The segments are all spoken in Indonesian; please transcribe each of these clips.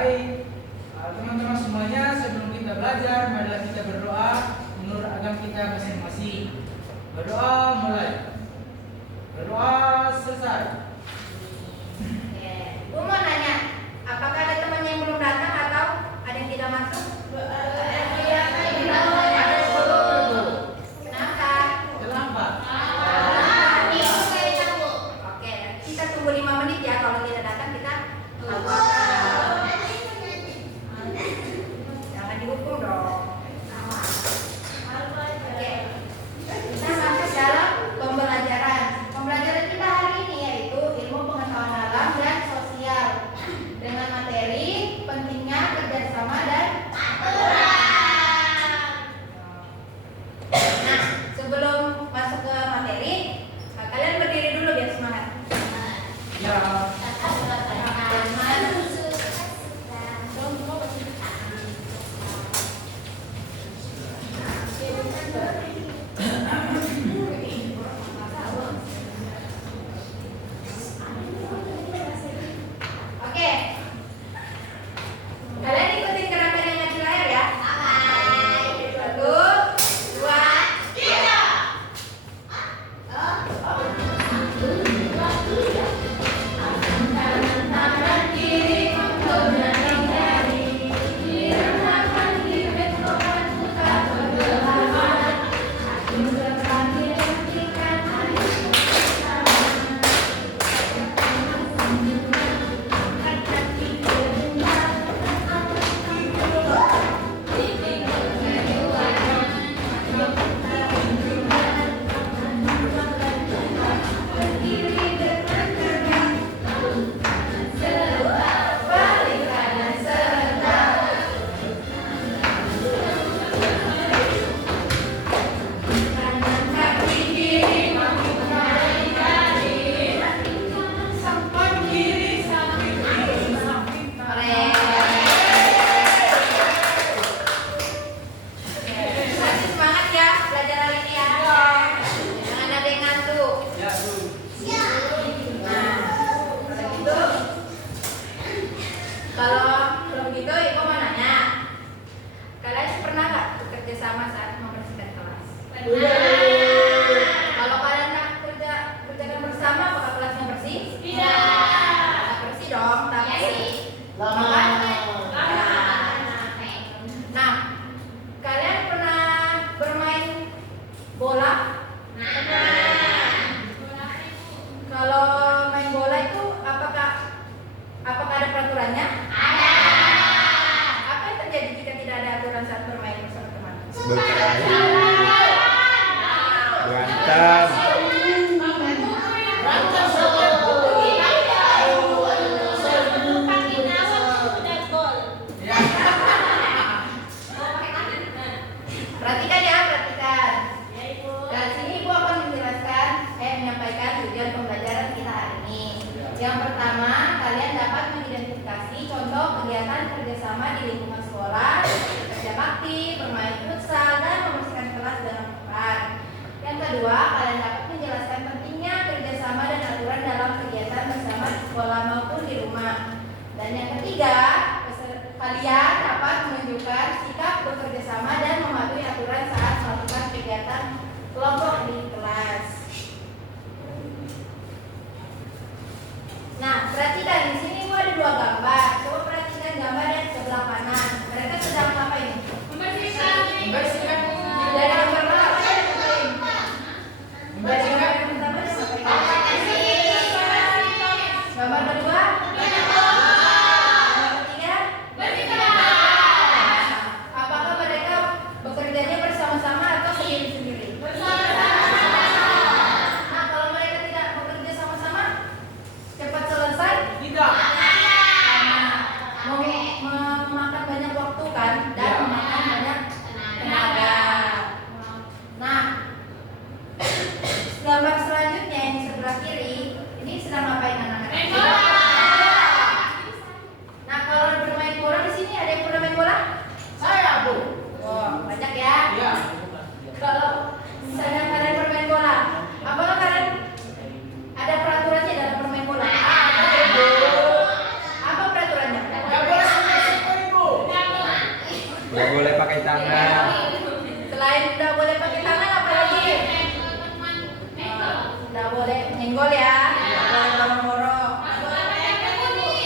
Baik, teman-teman semuanya, sebelum kita belajar, marilah kita berdoa menurut agama kita masing-masing. Berdoa mulai. Berdoa selesai. Oke. Gue mau nanya, apakah ada teman yang belum datang atau ada yang tidak masuk? Kenapa? Terlambat. Oke, kita tunggu 5 menit ya. Kalau tidak datang kita jangan dihukum dong. Oke, kita masuk dalam pembelajaran. Pembelajaran kita hari ini yaitu ilmu pengetahuan alam dan sosial dengan materi pentingnya kerjasama dan Nah, sebelum masuk ke materi, kalian berdiri dulu biar semangat. Ya. Oke. Kalian ikutin gerakan yang ada di layar ya. 1, 2, 3. Tangan kiri menggunakan jari, direndahkan hibit rokan putar pergelangan, kaki depan dihentikan, alis bersama, angkat kaki ke depan, angkat kaki keluar, titik kedua, ke kiri dengan tegak. Balik kanan serentak. Kanan kaki kiri menggunakan jari, samping kiri samping kiri samping kanan. Masih semangat ya belajar hari ini ya. Jangan ada yang ngantuk. Ya, Bu. Kalau belum gitu, Ibu mau nanya, kalian pernah nggak bekerja sama saat membersihkan kelas? Kalau kalian nggak kerjakan bersama, apakah kelasnya bersih? Nggak bersih dong, tapi Nah, kalian pernah bermain bola? Kalau main bola itu apakah ada peraturannya? Apa yang terjadi jika tidak ada aturan saat bermain bersama teman? Berantem. Perhatikan ya, perhatikan. Dari sini Ibu akan menyampaikan tujuan pembelajaran kita hari ini. Yang pertama, kalian dapat mengidentifikasi contoh kegiatan kerjasama di lingkungan sekolah, kerja bakti, bermain futsal, dan membersihkan kelas dengan tepat. Yang kedua, kalian dapat menjelaskan pentingnya kerjasama dan aturan dalam kegiatan bersama di sekolah maupun di rumah. Dan yang ketiga, kalian dapat menunjukkan sikap bekerja sama dan mematuhi aturan saat melakukan kegiatan kelompok di kelas. Nah, perhatikan di sini ada 2 gambar. Coba perhatikan gambar yang sebelah kanan. Mereka sedang apa ini? Membersihkan. Dari gambar pertama ada ngapain? Dari gambar yang pertama ada ngapain? Gambar kedua? Gambar ketiga? Nggak boleh pakai tangan. Selain nggak boleh pakai tangan apa lagi? Nggak boleh nyenggol ya. Nggak boleh dorong-dorong.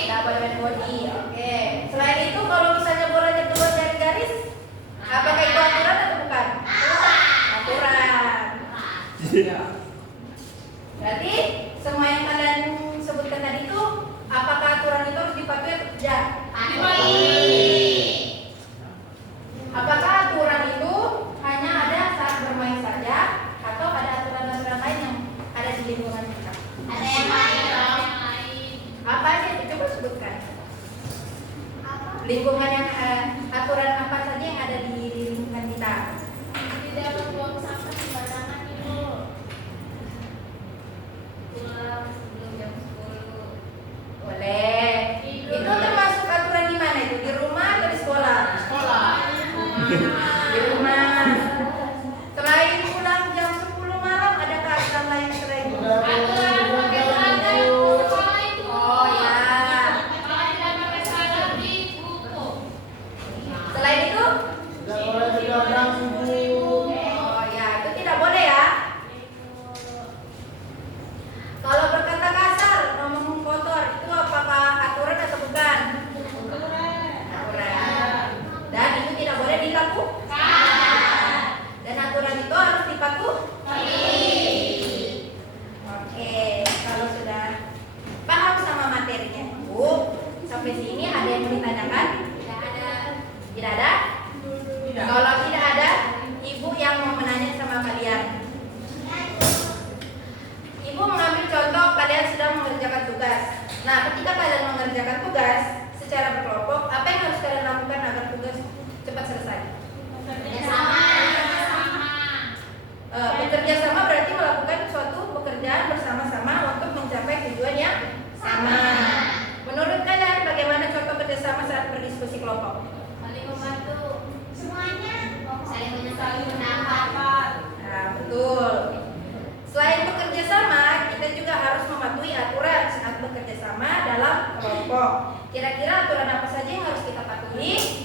Nggak boleh main body. Oke. Selain itu kalau misalnya bolanya keluar dari garis, apakah itu aturan atau bukan? Aturan. Ya. Berarti semua yang kalian sebutkan tadi itu, apakah aturan itu harus dipatuhi atau tidak? Apakah aturan itu hanya ada saat bermain saja, atau ada aturan-aturan lain yang ada di lingkungan kita? Ada yang lain. Apa aja itu? Coba sebutkan. Lingkungan yang aturan apa saja yang ada di lingkungan kita? Tidak membuang sampah sembarangan, Ibu. Pulang sebelum jam 10. Boleh. Tidur. Itu termasuk aturan di mana itu? Di rumah atau di sekolah? Sekolah. Di rumah. Selain pulang jam 10 malam, adakah aturan lain selain itu? Aturan pakai seragam sekolah itu. Oh ya. Kalau tidak pakai seragam dihukum. Selain itu? Tidak boleh berdagang ibu. Oh ya, itu tidak boleh ya. Kalau berkata kasar, ngomong kotor, itu apakah aturan atau bukan? Aturan. Dan itu tidak boleh dilakukan. Dan aturan itu harus dipatuhi. Oke, kalau sudah paham sama materinya Bu, sampai sini ada yang mau ditanyakan? Tidak ada. Tidak ada? Tidak. Kalau tidak ada, Ibu yang mau menanya sama kalian. Ibu mengambil contoh kalian sedang mengerjakan tugas. Nah, ketika kalian mengerjakan tugas secara berkelompok, apa yang harus kalian lakukan agar tugas cepat selesai? Bersama. Bekerja sama berarti melakukan suatu pekerjaan bersama-sama untuk mencapai tujuan yang sama. Menurut kalian bagaimana contoh kerjasama saat berdiskusi kelompok? Saling membantu. Semuanya. Saling pendapat. Nah, betul. Selain bekerja sama, kita juga harus mematuhi aturan saat bekerja sama dalam kelompok. Kira-kira aturan apa saja yang harus kita patuhi?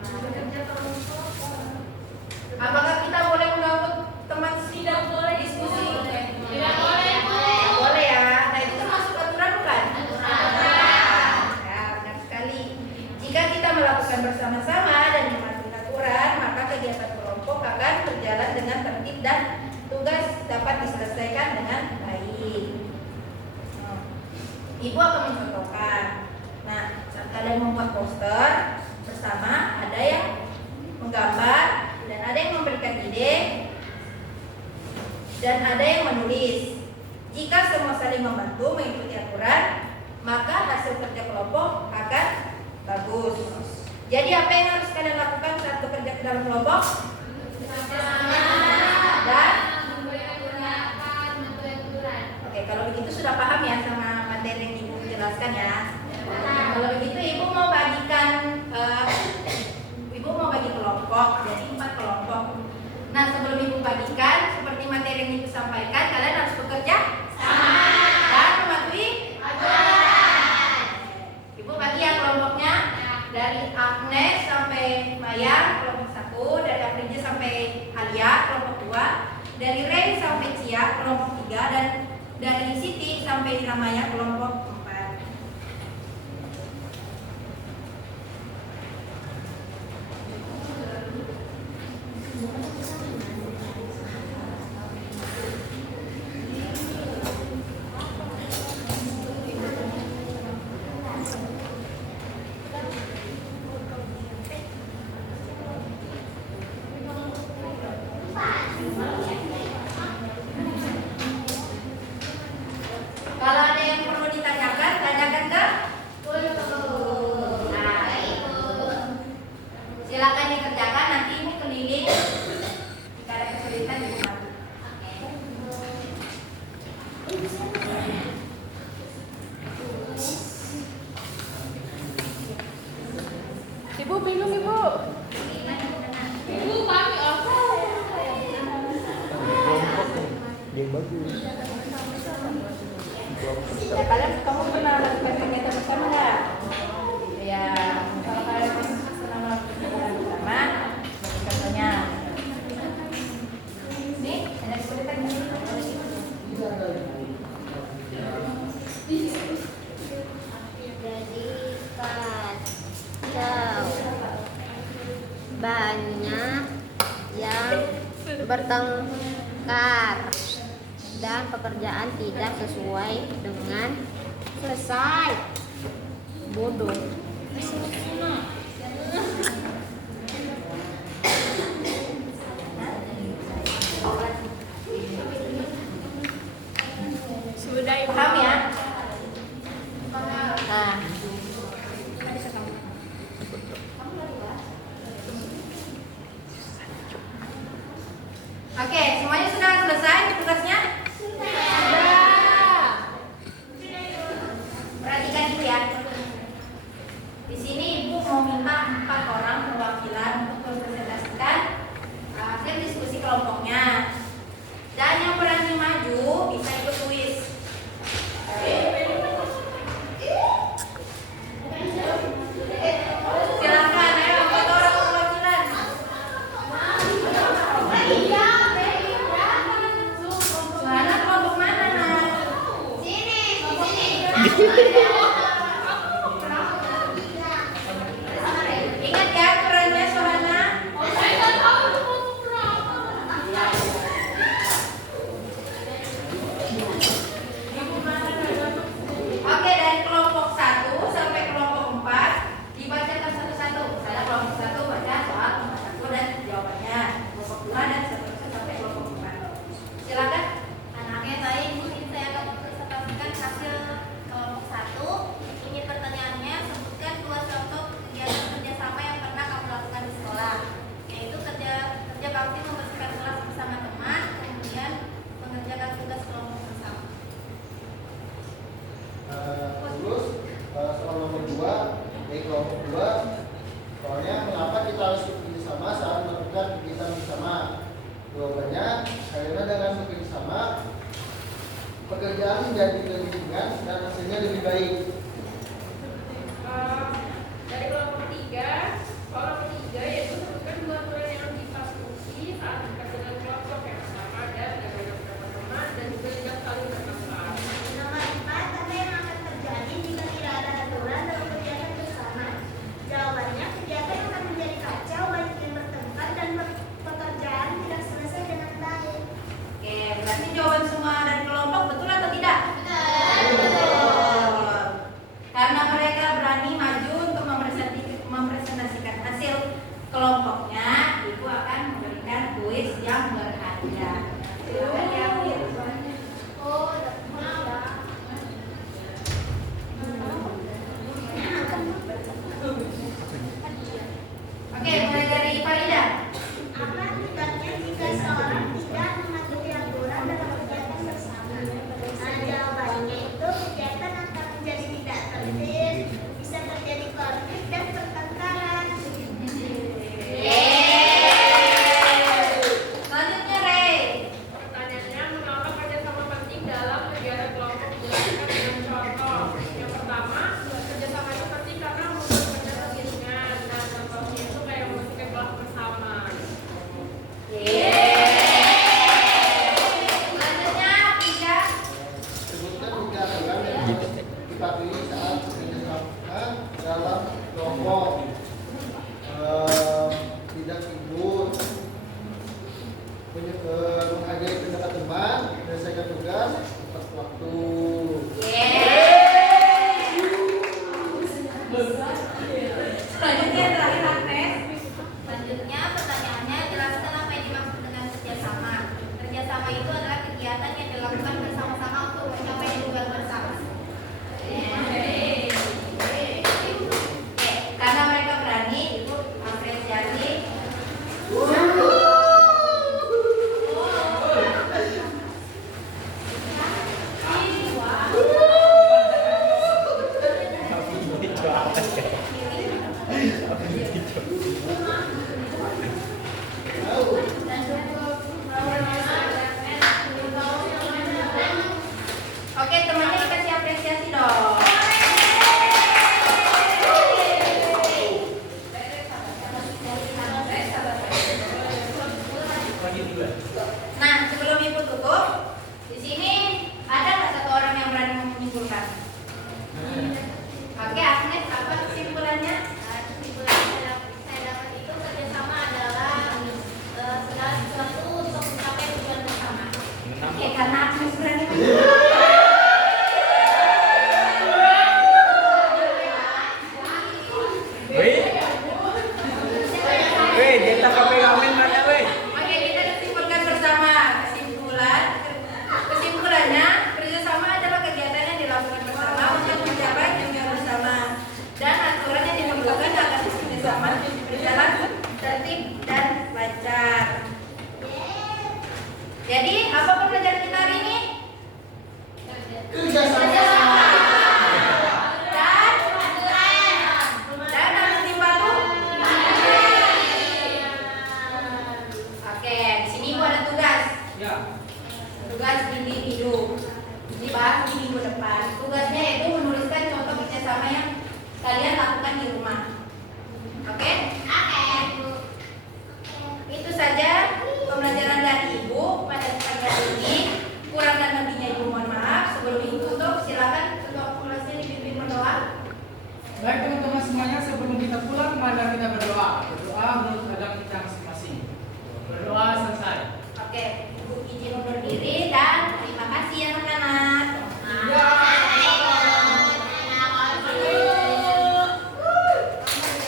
Bekerja kelompok. Apakah kita boleh mengganggu teman Tidak boleh diskusi? Tidak boleh, Bu. Tidak boleh ya. Nah, itu termasuk aturan bukan? Aturan. Ya, benar sekali. Jika kita melakukan bersama-sama dan mematuhi aturan, maka kegiatan kelompok akan berjalan dengan tertib dan tugas dapat diselesaikan dengan baik. Ibu akan mencontohkan. Nah, saat kalian membuat poster bersama, ada yang menggambar dan ada yang memberikan ide dan ada yang menulis. Jika semua saling membantu mengikuti aturan, maka hasil kerja kelompok akan bagus. Jadi apa yang harus kalian lakukan saat bekerja ke dalam kelompok? Dan oke, kalau begitu sudah paham ya sama materi yang Ibu jelaskan ya. Nah, kalau begitu Ibu mau bagikan Ibu mau bagi kelompok, jadi 4 kelompok. Nah, sebelum Ibu bagikan seperti materi yang Ibu sampaikan, kalian harus bekerja sama dan mematuhi aturan. Ibu bagi ya kelompoknya dari Agnes sampai Mayang kelompok 1, dari Aprija sampai Alia kelompok 2, dari Ray sampai Cia kelompok 3, dan dari Siti sampai Ramaya kelompok 4. Kalau ada yang perlu ditanyakan bertengkar dan pekerjaan tidak sesuai dengan selesai. Bodoh. Sudah ibu. Paham ya? Nah, Oke, semuanya sudah selesai tugasnya? Perhatikan ibu ya. Di sini ibu mau minta 4 orang perwakilan untuk mempresentasikan hasil diskusi kelompoknya. Dan yang berani maju bisa ikut kuis. Silakan, ayo 4 orang perwakilan. Suhana kelompok mana, Nak? Sini, di sini. Ingat ya perannya Suhana. Saya nggak tahu itu mau berapa. Oke, dari kelompok 1 sampai kelompok 4 dibacakan satu-satu. Misalnya kelompok 1 baca soal nomor 1 dan jawabannya. Kelompok 2 dan seterusnya sampai kelompok 4. Silakan. Anaknya baik, mungkin saya akan mempresentasikan hasil kelompok 1. Ini pertanyaannya, sebutkan 2 contoh kegiatan kerjasama yang pernah kamu lakukan di sekolah, yaitu kerja bakti membersihkan kelas bersama teman, kemudian mengerjakan tugas kelompok bersama. Terus soal nomor 2 dari kelompok 2, soalnya mengapa kita harus bekerja sama saat melakukan kegiatan bersama? Jawabannya, karena dengan bekerja sama pekerjaan menjadi lebih ringan dan hasilnya lebih baik. Dari kelompok 3, soal nomor 3 yaitu sebutkan 2 aturan yang dipatuhi saat bekerja dengan kelompok. Yang pertama ada jaga beberapa teman dan juga tidak saling bermasalah. Nomor 4, apa yang akan terjadi jika tidak ada aturan dalam kegiatan bersama? Jawabannya, kegiatan akan menjadi kacau, banyak yang bertengkar dan pekerjaan tidak selesai dengan baik. Oke, berarti jawaban semua dari kelompok betul atau tidak? Betul. Karena mereka berani maju untuk mempresentasikan hasil kelompoknya, ibu akan memberikan kuis yang berhadiah. Silakan ya, Bu. Oh, mau ya. Oke, mulai dari Farida. Apa akibatnya jika seorang tidak mematuhi aturan dalam kegiatan bersama? Nah, jawabannya itu kegiatan akan menjadi tidak tertib, bisa terjadi konflik dan pertengkaran. Selanjutnya, Rey. Pertanyaannya, mengapa kerjasama penting dalam kegiatan kelompok? Jelaskan dengan contoh. Yang pertama, kerjasama itu penting karena membuat kerja lebih ringan. Nah, contohnya itu kayak membersihkan kelas bersama. Selanjutnya, Frida. Sebutkan 3 aturan yang harus dipatuhi saat bekerja sama dalam kelompok. Tidak tidur, menghargai pendapat teman, menyelesaikan tugas tepat waktu. Selanjutnya, terakhir Agnes. Selanjutnya, pertanyaannya, jelaskan apa yang dimaksud dengan kerjasama. Kerjasama itu adalah kegiatan yang dilakukan bersama-sama untuk mencapai tujuan bersama. Karena mereka berani, ibu apresiasi. Oke, temannya dikasih apresiasi dong. Nah, sebelum ibu tutup, di sini ada nggak satu orang yang berani menyimpulkan? Oke, Agnes, apa kesimpulannya? Kesimpulan yang saya dapat itu kerjasama adalah segala sesuatu untuk karena Agnes berani. Weh, kita sampai ngamen mana weh? Oke, kita kesimpulkan bersama. Kesimpulannya, kerjasama adalah kegiatan yang dilakukan bersama untuk mencapai tujuan bersama dan aturan yang diperlukan agar kerjasama berjalan tertib dan lancar. Jadi, apa pembelajaran kita hari ini? Kerjasama. Dan harus dibantu. Oke, di sini Ibu ada tugas. Ya. Tugas individu dibahas di minggu depan. Tugasnya yaitu menuliskan contoh kerjasama yang kalian lakukan di rumah. Oke? Itu saja pembelajaran dari Ibu pada pagi hari ini. Kurang dan lebihnya Ibu mohon maaf. Sebelum Ibu tutup, silakan untuk kelasnya dipimpin berdoa. Baik teman-teman semuanya, sebelum kita pulang, mari kita berdoa. Berdoa menurut agama kita